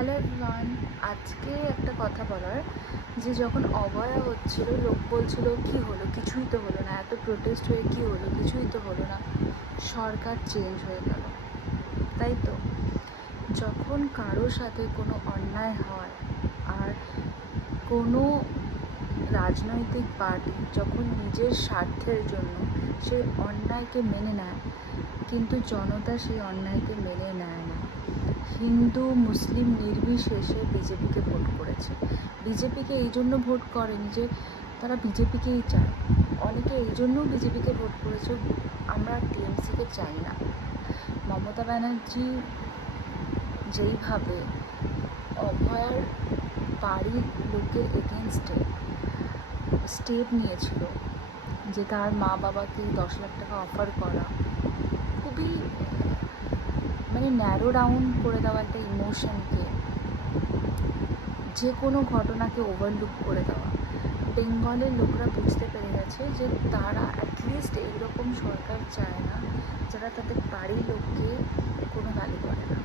Hello everyone, আজকে একটা কথা বলার যে যখন অভয়া হচ্ছিল লোক বলছিল কি হলো, কিছুই তো হলো না, এত প্রোটেস্ট হয়ে কি হলো, কিছুই তো হলো না, সরকার চেঞ্জ হয়ে গেল। তাই তো, যখন কারোর সাথে কোনো অন্যায় হয় আর কোনো রাজনৈতিক পার্টি যখন নিজের স্বার্থের জন্য সেই অন্যায়কে মেনে নেয়, কিন্তু জনতা সেই অন্যায়কে মেনে নেয় না। হিন্দু মুসলিম নির্বিশেষে বিজেপিকে ভোট করেছে। বিজেপিকে এই জন্য ভোট করেনি যে তারা বিজেপিকেই চায়, অনেকে এই জন্যও বিজেপিকে ভোট করেছে, আমরা টিএমসিকে চাই না। মমতা ব্যানার্জি যেইভাবে অভয়ার বাড়ির লোকের এগেনস্টে স্টেপ নিয়েছিল, যে তার মা বাবাকে 10 লাখ টাকা অফার করা, খুবই ন্যারো ডাউন করে দেওয়া একটা ইমোশনকে, যে কোনো ঘটনাকে ওভারলুক করে দেওয়া, বেঙ্গলের লোকরা বুঝতে পেরে গেছে যে তারা অ্যাটলিস্ট এইরকম সরকার চায় না যারা তাদের বাড়ির লোককে কোনো গালি করে না।